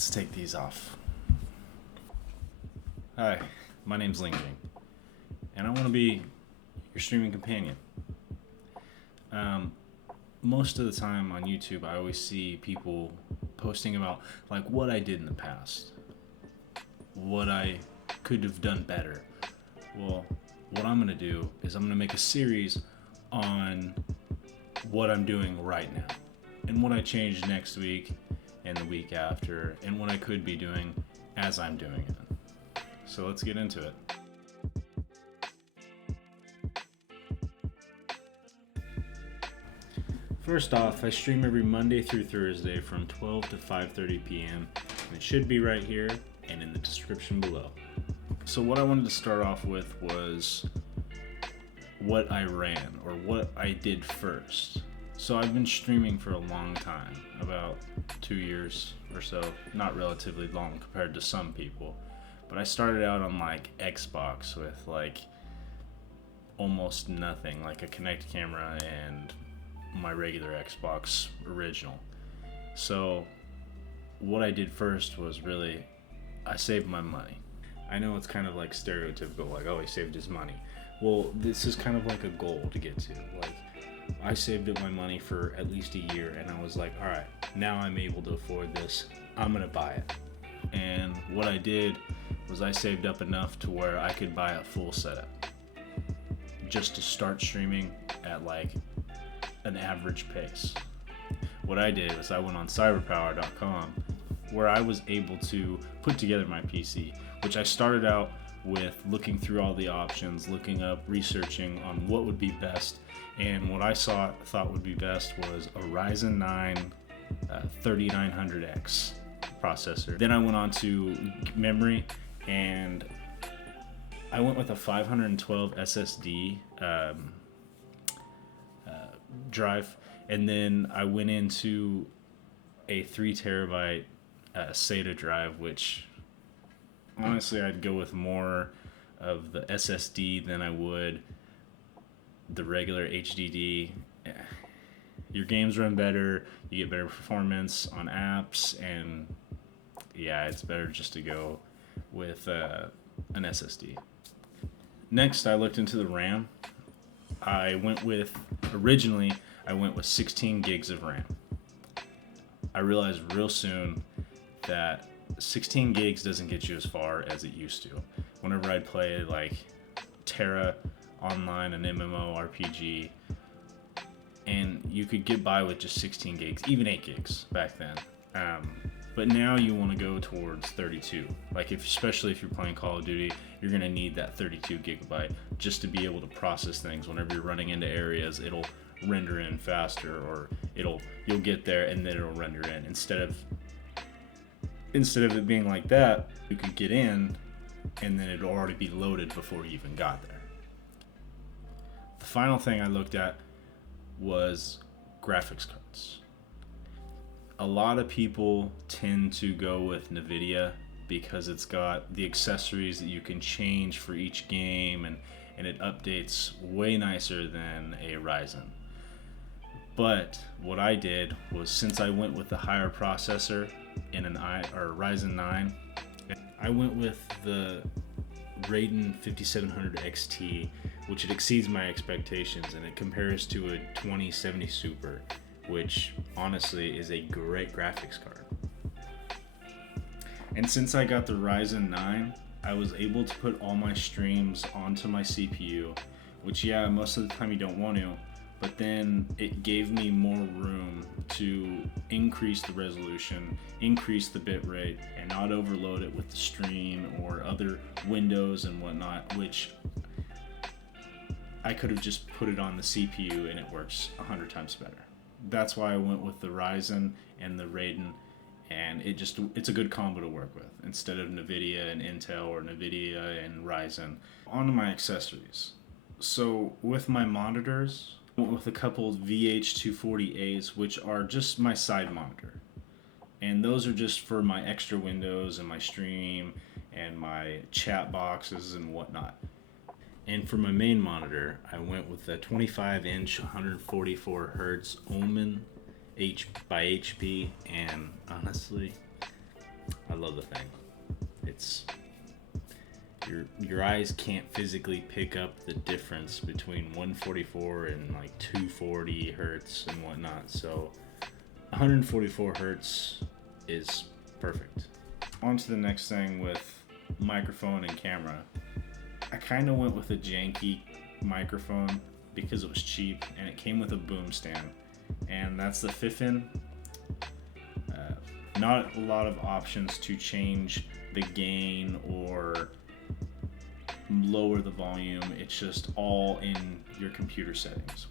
Let's take these off. Hi, my name's Linking, and I want to be your streaming companion. Most of the time on YouTube, I always see people posting about like what I did in the past, what I could have done better. Well, what I'm gonna do is I'm gonna make a series on what I'm doing right now and what I changed next week and the week after and what I could be doing as I'm doing it. So let's get into it. First off, I stream every Monday through Thursday from 12 to 5:30 p.m. and it should be right here and in the description below. So what I wanted to start off with was what I ran or what I did first. So I've been streaming for a long time, about 2 years or so, not relatively long compared to some people. But I started out on like Xbox with like almost nothing, like a Kinect camera and my regular Xbox original. So what I did first was really, I saved my money. I know it's kind of like stereotypical, like, oh, he saved his money. Well, this is kind of like a goal to get to. Like, I saved up my money for at least a year, and I was like, all right, now I'm able to afford this. I'm gonna buy it. And what I did was I saved up enough to where I could buy a full setup just to start streaming at like an average pace. What I did was I went on cyberpower.com where I was able to put together my PC, which I started out with looking through all the options, looking up, researching on what would be best, and what I thought would be best was a Ryzen 9 3900X processor. Then I went on to memory, and I went with a 512 SSD drive, and then I went into a 3 terabyte SATA drive, which honestly I'd go with more of the SSD than I would the regular HDD. Your games run better, you get better performance on apps, and yeah, it's better just to go with an SSD. Next, I looked into the RAM. Originally I went with 16 gigs of RAM. I realized real soon that 16 gigs doesn't get you as far as it used to. Whenever I'd play like Terra Online, an MMO RPG, and you could get by with just 16 gigs, even 8 gigs back then. But now you want to go towards 32. Like especially if you're playing Call of Duty, you're gonna need that 32 gigabyte just to be able to process things. Whenever you're running into areas, it'll render in faster, or you'll get there and then it'll render in. Instead of it being like that, you could get in and then it'll already be loaded before you even got there. The final thing I looked at was graphics cards. A lot of people tend to go with NVIDIA because it's got the accessories that you can change for each game, and it updates way nicer than a Ryzen. But what I did was, since I went with the higher processor in an Ryzen 9, I went with the Radeon 5700 XT, which it exceeds my expectations, and it compares to a 2070 Super, which honestly is a great graphics card. And since I got the Ryzen 9, I was able to put all my streams onto my CPU, which most of the time you don't want to, but then it gave me more room to increase the resolution, increase the bit rate, and not overload it with the stream or other windows and whatnot, which I could have just put it on the CPU and it works 100 times better. That's why I went with the Ryzen and the Radeon, and it's a good combo to work with instead of NVIDIA and Intel or NVIDIA and Ryzen. On to my accessories. So with my monitors, I went with a couple of VH240As, which are just my side monitor. And those are just for my extra windows and my stream and my chat boxes and whatnot. And for my main monitor, I went with a 25-inch 144 hertz Omen by HP, and honestly, love the thing. It's your eyes can't physically pick up the difference between 144 and like 240 hertz and whatnot. So 144 hertz is perfect. On to the next thing with microphone and camera. I kind of went with a janky microphone because it was cheap and it came with a boom stand, and that's the Fiffin. Not a lot of options to change the gain or lower the volume. It's just all in your computer settings.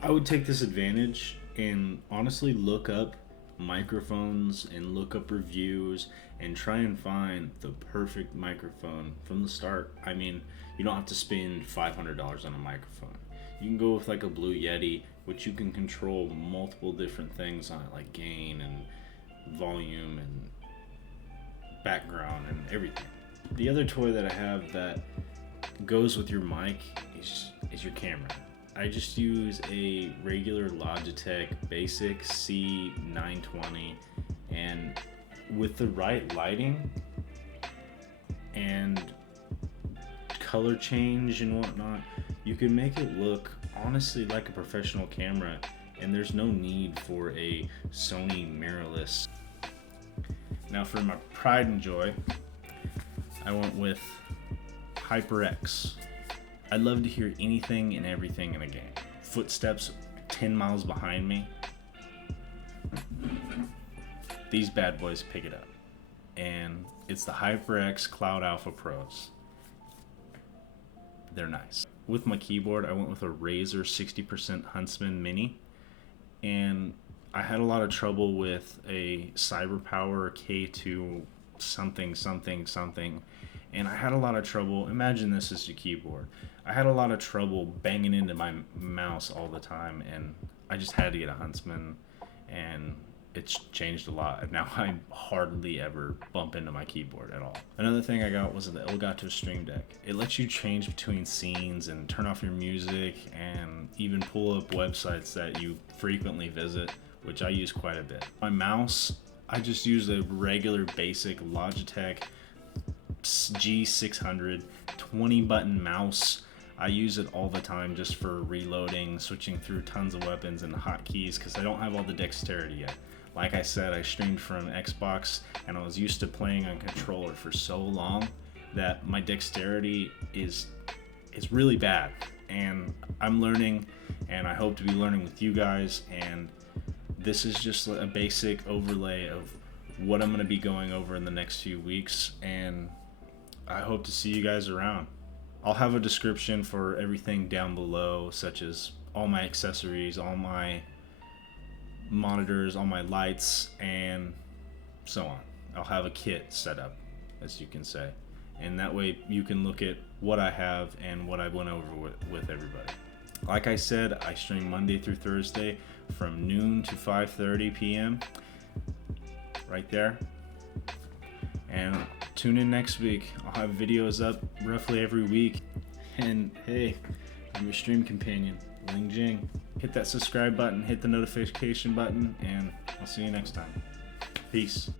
I would take this advantage and honestly look up microphones and look up reviews and try and find the perfect microphone from the start. I mean, you don't have to spend $500 on a microphone. You can go with like a Blue Yeti, which you can control multiple different things on it, like gain and volume and background and everything. The other toy that I have that goes with your mic is your camera. I just use a regular Logitech Basic C920, and with the right lighting and color change and whatnot, you can make it look honestly like a professional camera, and there's no need for a Sony mirrorless. Now for my pride and joy, I went with HyperX. I love to hear anything and everything in a game. Footsteps 10 miles behind me. These bad boys pick it up. And it's the HyperX Cloud Alpha Pros. They're nice. With my keyboard, I went with a Razer 60% Huntsman Mini. And I had a lot of trouble with a CyberPower K2 something. And I had a lot of trouble. Imagine this as your keyboard. I had a lot of trouble banging into my mouse all the time, and I just had to get a Huntsman, and it's changed a lot. And now I hardly ever bump into my keyboard at all. Another thing I got was the Elgato Stream Deck. It lets you change between scenes and turn off your music and even pull up websites that you frequently visit, which I use quite a bit. My mouse, I just use a regular basic Logitech G600 20 button mouse. I use it all the time just for reloading, switching through tons of weapons and hotkeys because I don't have all the dexterity yet. Like I said, I streamed from Xbox and I was used to playing on controller for so long that my dexterity is really bad, and I'm learning, and I hope to be learning with you guys, and this is just a basic overlay of what I'm going to be going over in the next few weeks, and I hope to see you guys around. I'll have a description for everything down below, such as all my accessories, all my monitors, all my lights, and so on. I'll have a kit set up, as you can say, and that way you can look at what I have and what I went over with everybody. Like I said, I stream Monday through Thursday from noon to 5:30 p.m. right there. And tune in next week. I'll have videos up roughly every week. And hey, I'm your stream companion, Ling Jing. Hit that subscribe button, hit the notification button, and I'll see you next time. Peace.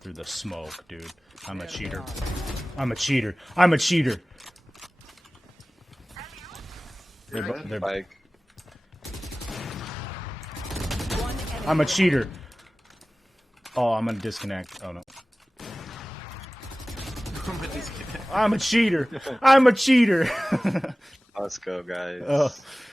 Through the smoke, dude. I'm a cheater. I'm a cheater. I'm a cheater. They're Bike. I'm a cheater. Oh, I'm gonna disconnect. Oh no. I'm a cheater. I'm a cheater. Let's go, guys. Oh.